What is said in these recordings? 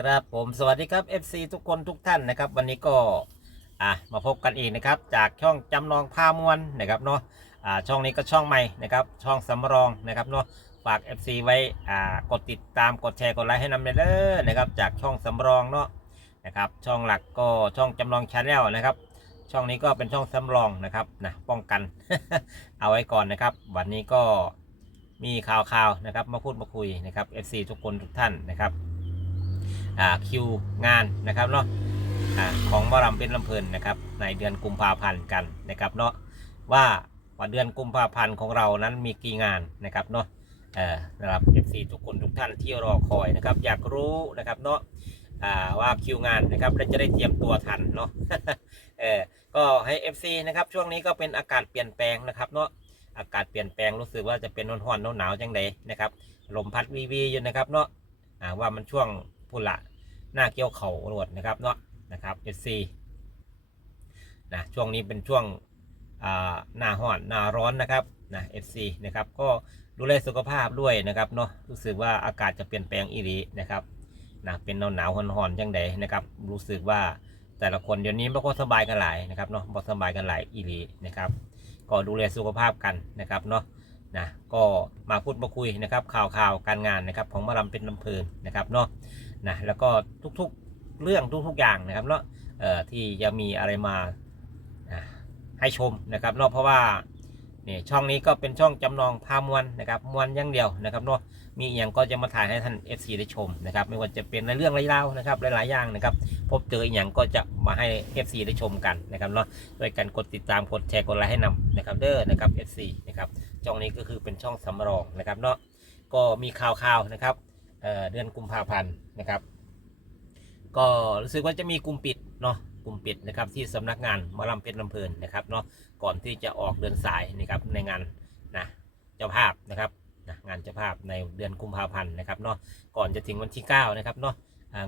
ครับผมสวัสดีครับ FC ทุกคนทุกท่านนะครับ วันนี้ก็อะมาพบกันอีกนะครับ จากช่องจำลองพามวลนะครับเนาะอ่าช่องนี้ก็ช่องใหม่นะครับ ช่องสำรองนะครับเนาะฝาก FC ไว้อ่ากดติดตามกดแชร์กดไลค์ให้นำเลยนะครับ จากช่องสำรองเนาะนะครับ ช่องหลักก็ช่องจำลองชาแนลนะครับ ช่องนี้ก็เป็นช่องสำรองนะครับนะป้องกัน เอาไว้ก่อนนะครับ วันนี้ก็มีข่าวๆนะครับ มาพูดมาคุยนะครับ FC ทุกคนทุกท่านนะครับ คิวงานนะครับเนาะของวารำเป็นลำเพลินนะครับในเดือนกุมภาพันธ์กันนะครับเนาะว่าว่าเดือนกุมภาพันธ์ของเรานั้นมีกี่งานนะครับเนาะนะครับ FC ทุกคนทุกท่านที่รอคอยนะครับอยากรู้นะครับเนาะว่าคิวงานนะครับและจะได้เตรียมตัวทันเนาะเออก็ให้ FC นะครับช่วงนี้ก็เป็นอากาศเปลี่ยนแปลงนะครับเนาะอากาศเปลี่ยนแปลงรู้สึกว่าจะเป็นร้อนๆหนาวๆจังไดนะครับลมพัดวีวีอยู่นะครับเนาะว่ามันช่วงพุ่นละ หน้าเกี่ยวเขาโรดนะครับเนาะนะครับ SC นะช่วงนี้เป็นช่วงอ่าหน้าห้อนหน้าร้อนนะครับนะ FC นะครับก็ดูแลสุขภาพด้วยนะครับเนาะรู้สึกว่าอากาศจะเปลี่ยนแปลงอีรีนะครับนะเป็นหนาวหนาวๆร้อนๆจังใดนะครับ รู้สึกว่าแต่ละคนเดี๋ยวนี้ไม่ค่อยสบายกันหลายนะครับเนาะบ่สบายกันหลายอีรีนะครับ ก็ดูแลสุขภาพกันนะครับเนาะนะก็มาพูดมาคุยนะครับข่าวข่าวการงานนะครับของมารำเป็นลำเพลินนะครับเนาะ นะแล้วก็ทุกๆเรื่องทุกๆอย่างนะครับเนาะที่จะมีอะไรมาให้ชมนะครับเนาะเพราะว่าเนี่ยช่องนี้ก็เป็นช่องจำลองพามวลนะครับมวลอย่างเดียวนะครับเนาะมีอย่างก็จะมาถ่ายให้ท่าน FC ได้ชมนะครับไม่ว่าจะเป็นในเรื่องไรเล่านะครับหลายๆอย่างนะครับพบเจออย่างก็จะมาให้ FC ได้ชมกันนะครับเนาะด้วยการกดติดตามกดแชร์กดไลค์ให้นำนะครับเด้อนะครับ FC นะครับช่องนี้ก็คือเป็นช่องสำรองนะครับเนาะก็มีข่าวๆนะครับ เเดือนกุมภาพันธ์นะครับ ก็รู้สึกว่าจะมีกลุ่มปิดเนาะกลุ่มปิดนะครับที่สำนักงานมอลำเพชรลำเพลินนะครับเนาะก่อนที่จะออกเดินสายนะครับในงานนะเจ้าภาพนะครับนะงานเจ้าภาพในเดือนกุมภาพันธ์นะครับเนาะก่อนจะถึงวันที่ 9 นะครับเนาะ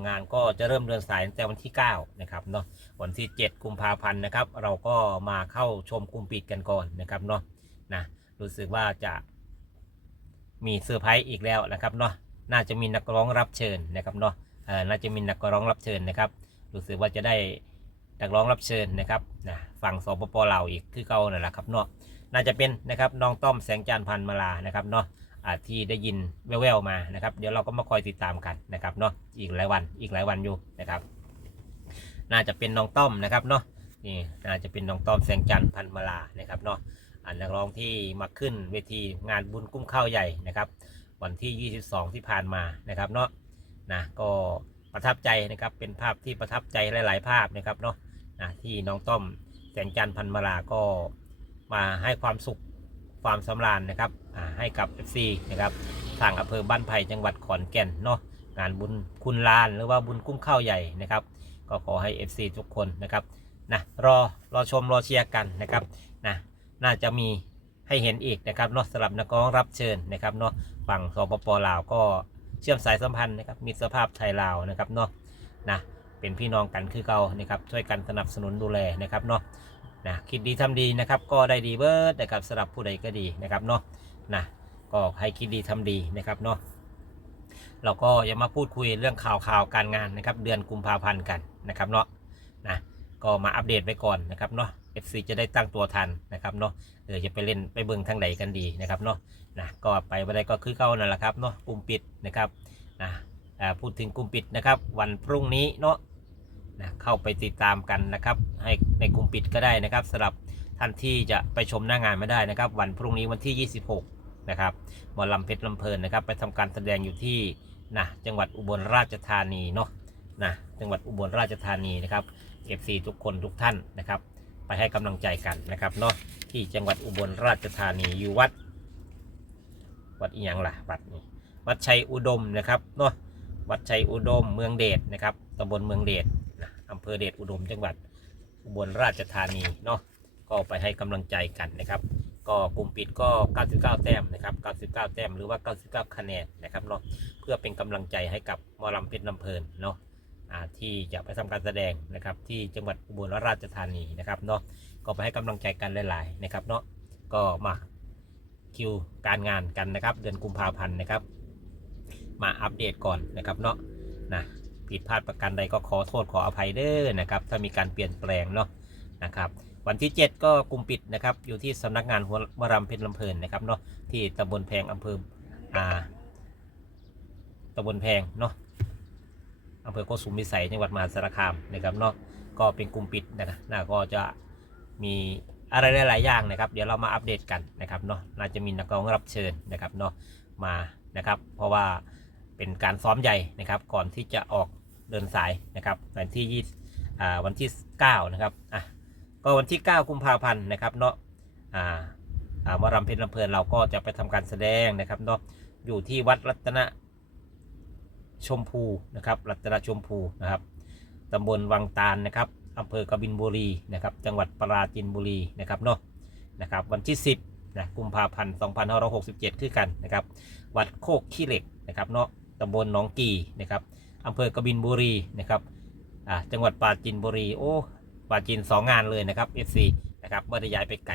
งานก็จะเริ่มเดินสายตั้งแต่วันที่ 9 นะครับเนาะวันที่ 7 กุมภาพันธ์นะครับ เราก็มาเข้าชมกลุ่มปิดกันก่อนนะครับเนาะนะรู้สึกว่าจะมีเซอร์ไพรส์อีกแล้วนะครับเนาะ น่าจะมีนักร้องรับเชิญนะครับเนาะเอ่อน่าจะมีนักร้องรับเชิญนะครับ รู้สึกว่าจะได้นักร้องรับเชิญนะครับนะฝั่งสปปลาวอีกคือเก่านั่นแหละครับเนาะน่าจะเป็นนะครับน้องต้อมแสงจันทร์พันมาลานะครับเนาะอาที่ได้ยินแว่วๆมานะครับ เดี๋ยวเราก็มาคอยติดตามกันนะครับเนาะอีกหลายวันอีกหลายวันอยู่นะครับ น่าจะเป็นน้องต้อมนะครับเนาะนี่น่าจะเป็นน้องต้อมแสงจันทร์พันมาลานะครับเนาะอ่านักร้องที่มาขึ้นเวทีงานบุญกุ้มข้าวใหญ่นะครับ วันที่ 22 ที่ผ่านมานะครับเนาะนะก็ประทับใจนะครับเป็นภาพที่ประทับใจหลาย ๆ ภาพนะครับเนาะนะที่น้องต้อมแสงจันทร์พันมาลาก็มาให้ความสุขความสำราญนะครับอ่าให้กับ FC นะครับทางอำเภอบ้านไผ่จังหวัดขอนแก่นเนาะงานบุญคุณลานหรือว่าบุญกุ้มข้าวใหญ่นะครับ ก็ขอให้ FC ทุกคนนะครับนะรอรอชมรอเชียร์กันนะครับนะน่าจะมีให้เห็นอีกนะครับเนาะสำหรับนักร้องรับเชิญนะครับเนาะ ฝั่งสปปลาวก็เชื่อมสายสัมพันธ์นะครับมีสภาพไทยลาวนะครับเนาะนะเป็นพี่น้องกันคือเก่านะครับช่วยกันสนับสนุนดูแลนะครับเนาะนะคิดดีทำดีนะครับก็ได้ดีเบิร์ดนะครับสำหรับผู้ใดก็ดีนะครับเนาะนะก็ให้คิดดีทำดีนะครับเนาะเราก็จะมาพูดคุยเรื่องข่าวข่าวการงานนะครับเดือนกุมภาพันธ์กันนะครับเนาะนะก็มาอัปเดตไปก่อนนะครับเนาะ FC จะได้ตั้งตัวทันนะครับเนาะเออจะไปเล่นไปเบิ่งทางไหนกันดีนะครับเนาะนะก็ไปวันใดก็คือเข้านั่นแหละครับเนาะกลุ่มปิดนะครับนะอ่พูดถึงกลุ่มปิดนะครับ วันพรุ่งนี้เนาะนะเข้าไปติดตามกันนะครับ ให้ในกลุ่มปิดก็ได้นะครับสำหรับท่านที่จะไปชมหน้างานไม่ได้นะครับ วันพรุ่งนี้วันที่ 26 นะครับหมอลำเพชรลำเพลินนะครับ ไปทำการแสดงอยู่ที่นะจังหวัดอุบลราชธานีเนาะนะจังหวัดอุบลราชธานีนะครับ FC ทุกคนทุกท่านนะครับ ไปให้กำลังใจกันนะครับเนาะที่จังหวัดอุบลราชธานีอยู่วัด วัดอีหยังล่ะวัดนี้วัดชัยอุดมนะครับเนาะวัดชัยอุดมเมืองเดชนะครับตำบลเมืองเดชอำเภอเดชอุดม จังหวัดอุบลราชธานีเนาะก็ไปให้กำลังใจกันนะครับ ก็กลุ่มปิดก็ 99 แต้มนะครับ 99 แต้มหรือว่า 99 คะแนนนะครับเนาะเพื่อเป็นกำลังใจให้กับมอลำเพชรลำเพลินเนาะ ที่จะไปทำการแสดงนะครับที่จังหวัดอุบลราชธานีนะครับเนาะก็ไปให้กำลังใจกันหลาย ๆ นะครับเนาะก็มาคิวการงานกันนะครับ เดือนกุมภาพันธ์นะครับ มาอัปเดตก่อนนะครับเนาะนะผิดพลาดประการใดก็ขอโทษขออภัยเด้อนะครับถ้ามีการเปลี่ยนแปลงเนาะนะครับวันที่ 7 ก็กลุ่มปิดนะครับอยู่ที่สำนักงานหัววรำเพชรลำเพลินนะครับเนาะที่ตำบลแพงอำเภออ่าตำบลแพงเนาะ อำเภอโกสุมพิสัยจังหวัดมหาสารคามนะครับเนาะก็เป็นกลุ่มปิดนะครับน่าก็จะมีอะไรหลายๆอย่างนะครับ เดี๋ยวเรามาอัปเดตกันนะครับเนาะน่าจะมีนักร้องรับเชิญนะครับเนาะมานะครับ เพราะว่าเป็นการซ้อมใหญ่นะครับ ก่อนที่จะออกเดินสายนะครับวันที่ยี่อ่าวันที่ 9 นะครับอะก็วันที่ 9 กุมภาพันธ์นะครับเนาะอ่าอ่ามารำเพลินลำเพลินเราก็จะไปทำการแสดงนะครับเนาะอยู่ที่วัดรัตน ชมพูนะครับรัตนชมพูนะครับตำบลวังตาลนะครับอำเภอกบินบุรีนะครับจังหวัดปราจีนบุรีนะครับเนาะนะครับวันที่ 10นะกุมภาพันธ์2567 คือกันนะครับวัดโคกขี้เหล็กนะครับเนาะตำบลหนองกีนะครับอำเภอกบินบุรีนะครับอ่าจังหวัดปราจีนบุรีโอ้ปราจีนสองงานเลยนะครับ FC นะครับไม่ได้ย้ายไปไกล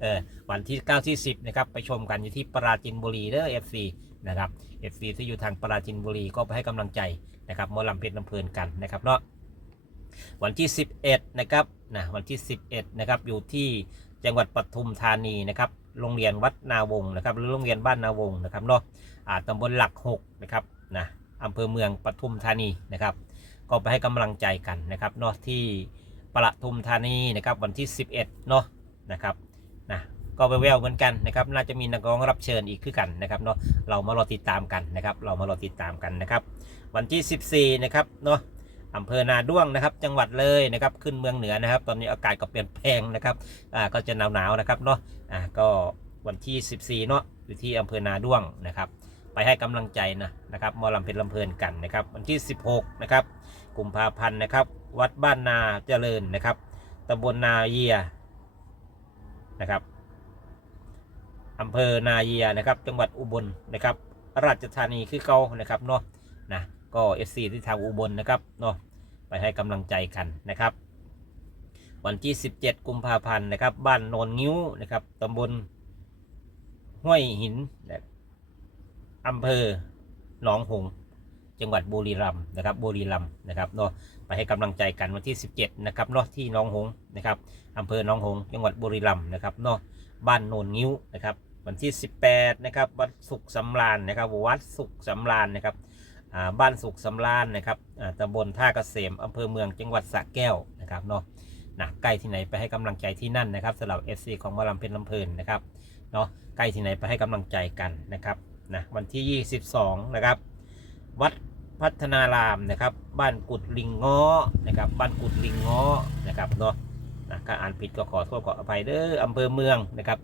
เออวันที่ 9 ที่ 10 นะครับ ไปชมกันอยู่ที่ปราจีนบุรีเด้อ FC นะครับ FC ที่อยู่ทางปราจีนบุรีก็ไปให้กำลังใจนะครับมอลำเพชรลำเพลินกันนะครับเนาะวันที่ 11 นะครับนะวันที่ 11 นะครับ อยู่ที่จังหวัดปทุมธานีนะครับโรงเรียนวัดนาวงนะครับหรือโรงเรียนบ้านนาวงนะครับเนาะอ่าตำบลหลัก 6 นะครับนะอำเภอเมืองปทุมธานีนะครับ ก็ไปให้กำลังใจกันนะครับเนาะที่ ประทุมธานีนะครับวันที่ 11เนาะนะครับนะก็แววๆเหมือนกันนะครับน่าจะมีนักร้องรับเชิญอีกคือกันนะครับเนาะเรามารอติดตามกันนะครับ เรามารอติดตามกันนะครับ วันที่ 14นะครับเนาะอำเภอนาด้วงนะครับจังหวัดเลยนะครับขึ้นเมืองเหนือนะครับ ตอนนี้อากาศก็เปลี่ยนแปลงนะครับอ่าก็จะหนาวๆนะครับเนาะอ่าก็วันที่ 14เนาะอยู่ที่อำเภอนาด้วงนะครับ ไปให้กำลังใจนะนะครับมอลำเพลินลำเพลินกันนะครับ วันที่ 16นะครับกุมภาพันธ์นะครับ วัดบ้านนาเจริญนะครับตำบลนาเยียนะครับอำเภอนาเยียนะครับ จังหวัดอุบลนะครับ ราชธานีคือเก่านะครับเนาะนะก็เอฟซีที่ทางอุบลนะครับเนาะไปให้กำลังใจกันนะครับ วันที่ 17 กุมภาพันธ์นะครับ บ้านโนนงิ้วนะครับตำบลห้วยหินอำเภอหนองหง จังหวัดบุรีรัมย์นะครับบุรีรัมย์นะครับเนาะไปให้กำลังใจกันวันที่ 17นะครับเนาะที่หนองหงนะครับอำเภอหนองหงจังหวัดบุรีรัมย์นะครับเนาะบ้านโนนงิ้วนะครับวันที่ 18นะครับวัดสุขสำราญนะครับวัดสุขสำราญนะครับบ้านสุขสำราญนะครับตำบลท่าเกษมอำเภอเมืองจังหวัดสระแก้วนะครับเนาะนะใกล้ที่ไหนไปให้กำลังใจที่นั่นนะครับสำหรับ FC ของมอลำเพลินลำเพลินนะครับเนาะใกล้ที่ไหนไปให้กำลังใจกันนะครับนะวันที่ 22 นะครับ วัด พัฒนารามนะครับบ้านกุดลิงง้อนะครับบ้านกุดลิงง้อนะครับเนาะนะถ้าอ่านผิดก็ขอโทษขออภัยเด้ออำเภอเมืองนะครับ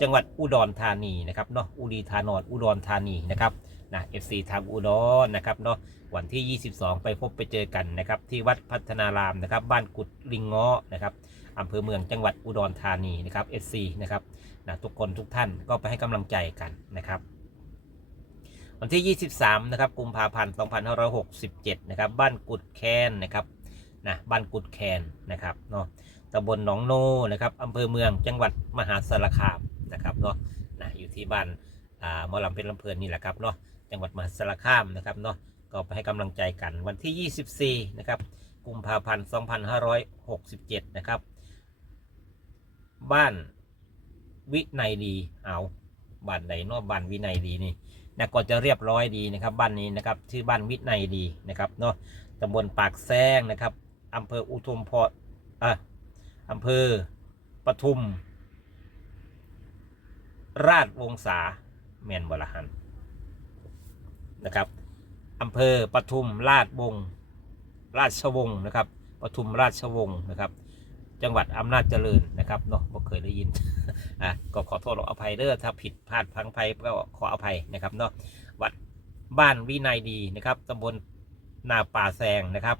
จังหวัดอุดรธานีนะครับเนาะอุรีธานอดอุดรธานีนะครับนะเอฟซีทางอุดรนะครับเนาะวันที่ 22 ไปพบไปเจอกันนะครับที่วัดพัฒนารามนะครับบ้านกุดลิงง้อนะครับอำเภอเมืองจังหวัดอุดรธานีนะครับเอฟซีนะครับนะทุกคนทุกท่านก็ไปให้กำลังใจกันนะครับ วันที่ 23 นะครับ กุมภาพันธ์ 2567 นะครับ บ้านกุดแคนนะครับ นะ บ้านกุดแคนนะครับ เนาะตำบลหนองโนนะครับอำเภอเมือง จังหวัดมหาสารคาม นะครับ เนาะนะอยู่ที่บ้านอ่าหมอลำเป็นลำเพลินนี่แหละครับ เนาะ จังหวัดมหาสารคาม นะครับ เนาะ ก็ไปให้กำลังใจกัน วันที่ 24 นะครับ กุมภาพันธ์ 2567 นะครับ บ้านวินัยดี เอาบ้านใดนาะบ้านวินัยดีนี่ นะก็จะเรียบร้อยดีนะครับบ้านนี้นะครับชื่อบ้านวินัยดีนะครับเนาะตำบลปากแซงนะครับอำเภออุทุมพรอะอำเภอปทุม ราชวงศาแมนบลหันนะครับอำเภอปทุมราชวงศ์ราชวงศ์นะครับปทุมราชวงศ์นะครับ จังหวัดอำนาจเจริญ นะครับเนาะบ่เคยได้ยินอะก็ขอโทษขออภัยเด้อถ้าผิดพลาดพลังไปก็ขออภัยนะครับเนาะวัดบ้านวินัยดีนะครับตำบลนาป่าแซงนะครับ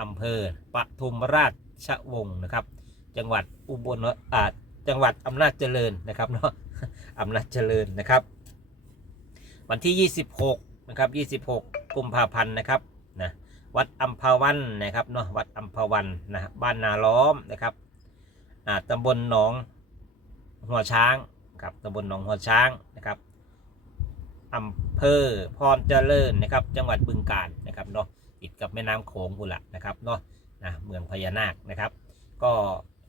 อำเภอปทุมราชวงศ์นะครับ จังหวัดอุบลอ่าจังหวัดอำนาจเจริญนะครับเนาะอำนาจเจริญนะครับ วันที่ 26นะครับ26 กุมภาพันธ์นะครับนะวัดอัมพวันนะครับเนาะวัดอัมพวันนะบ้านนาล้อมนะครับ ตำบลหนองหัวช้างครับตำบลหนองหัวช้างนะครับอำเภอพรเจริญนะครับ จังหวัดบึงกาฬนะครับเนาะติดกับแม่น้ำโขงกุละนะครับเนาะนะเมืองพญานาคนะครับ ก็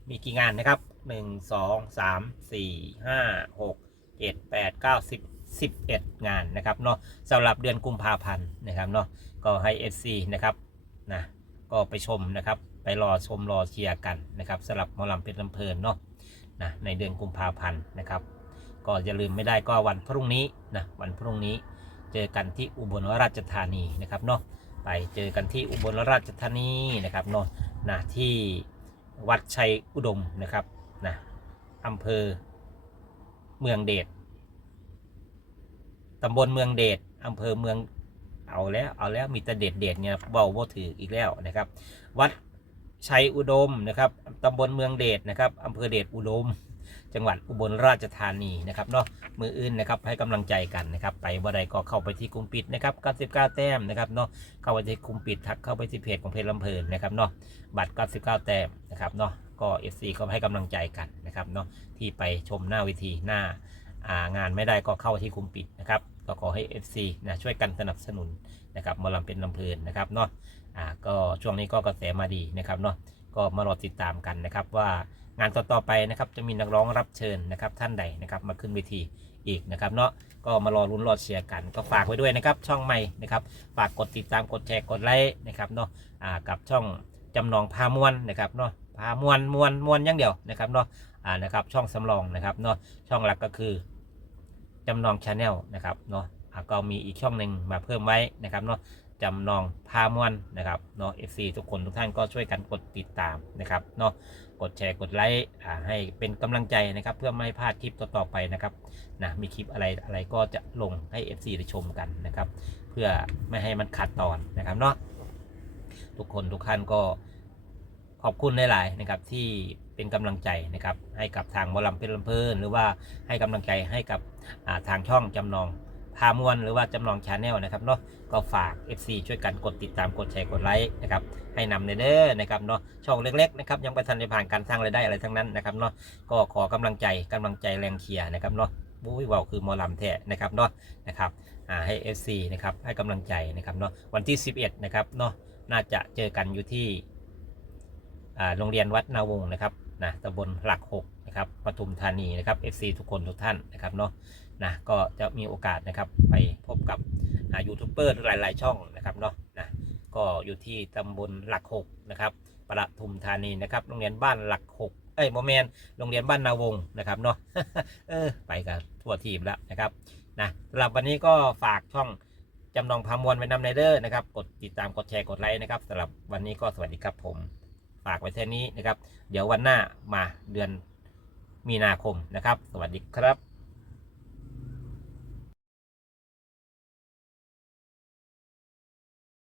มีกี่งานนะครับ 1 2 3 4 5 6 7 8 9 10 11 งานนะครับเนาะสำหรับเดือนกุมภาพันธ์นะครับเนาะก็ให้ FC นะครับนะก็ไปชมนะครับ ไปรอชมรอเชียร์กันนะครับสำหรับหมอลำเพชรลำเพลินเนาะนะในเดือนกุมภาพันธ์นะครับ ก็อย่าลืมไม่ได้ก็วันพรุ่งนี้นะวันพรุ่งนี้เจอกันที่อุบลราชธานีนะครับเนาะไปเจอกันที่อุบลราชธานีนะครับเนาะนะที่วัดชัยอุดมนะครับนะอำเภอเมืองเดชตำบลเมืองเดชอำเภอเมืองเอาแล้วเอาแล้วมีแต่เดชเดชเนี่ยเบาบ่ถืออีกแล้วนะครับ วัด ชัยอุดมนะครับตำบลเมืองเดชนะครับอำเภอเดชอุดม จังหวัดอุบลราชธานีนะครับเนาะมืออื่นนะครับให้กำลังใจกันนะครับ ไปบ่ใดก็เข้าไปที่กลุ่มปิดนะครับ99แต้มนะครับเนาะเข้าไปที่กลุ่มปิดทักเข้าไปที่เพจของเพจลำเพลินนะครับเนาะบัตร99แต้มนะครับเนาะก็ FC ก็ให้กำลังใจกันนะครับเนาะที่ไปชมหน้าเวทีหน้า งานไม่ได้ก็เข้าที่กลุ่มปิดนะครับก็ขอให้ FC นะช่วยกันสนับสนุนนะครับมาลำเป็นลำเพลินนะครับเนาะอ่าก็ช่วงนี้ก็กระแสมาดีนะครับเนาะก็มารอติดตามกันนะครับว่างานต่อๆไปนะครับจะมีนักร้องรับเชิญนะครับท่านใดนะครับมาขึ้นเวทีอีกนะครับเนาะก็มารอลุ้นรอเชียร์กันก็ฝากไว้ด้วยนะครับช่องใหม่นะครับฝากกดติดตามกดแชร์กดไลค์นะครับเนาะอ่ากับช่องจำลองพามวลนะครับเนาะพามวลมวลมวลอย่างเดียวนะครับเนาะ อ่านะครับช่องสำรองนะครับเนาะช่องหลักก็คือจำลองชาแนลนะครับเนาะก็มีอีกช่องหนึ่งมาเพิ่มไว้นะครับเนาะจำลองพามวลนะครับเนาะ FC ทุกคนทุกท่านก็ช่วยกันกดติดตามนะครับเนาะกดแชร์กดไลค์ให้เป็นกำลังใจนะครับ เพื่อไม่ให้พลาดคลิปต่อๆไปนะครับนะมีคลิปอะไรอะไรก็จะลงให้ FC ได้ชมกันนะครับ เพื่อไม่ให้มันขาดตอนนะครับเนาะทุกคนทุกท่านก็ขอบคุณหลายๆนะครับที่ เป็นกำลังใจนะครับ ให้กับทางบอลลัมเพลินเพลินหรือว่าให้กำลังใจให้กับาทางช่องจำนองพามวลหรือว่าจำลองชาแนลนะครับเนาะก็ฝาก FC ช่วยกันกดติดตามกดแชร์กดไลค์นะครับให้นำในเด้อนะครับเนาะช่องเล็กๆนะครับยังไปทันได้ผ่านการสร้างรายได้อะไรทั้งนั้นนะครับเนาะก็ขอกำลังใจกำลังใจแรงเชียร์นะครับเนาะบุ้ยเบาคือมอลำแท้นะครับเนาะนะครับให้ FC นะครับให้กำลังใจนะครับเนาะวันที่ 11นะครับเนาะน่าจะเจอกันอยู่ที่โรงเรียนวัดนาวงนะครับ นะตำบลหลักหกนะครับปทุมธานีนะครับ FC ทุกคนทุกท่านนะครับเนาะนะก็จะมีโอกาสนะครับไปพบกับยูทูบเบอร์หลาย ๆ ช่องนะครับเนาะนะก็อยู่ที่ตำบลหลักหกนะครับปทุมธานีนะครับโรงเรียนบ้านหลักหกเอ้ยโมเมนโรงเรียนบ้านนาวงนะครับเนาะเออไปกันทั่วทีมแล้วนะครับนะสำหรับวันนี้ก็ฝากช่องจำลองพามวลไว้นำในเดอร์นะครับ กดติดตามกดแชร์กดไลค์นะครับสำหรับวันนี้ก็สวัสดีครับผม ฝากไว้แค่นี้นะครับ เดี๋ยววันหน้ามาเดือนมีนาคมนะครับ สวัสดีครับ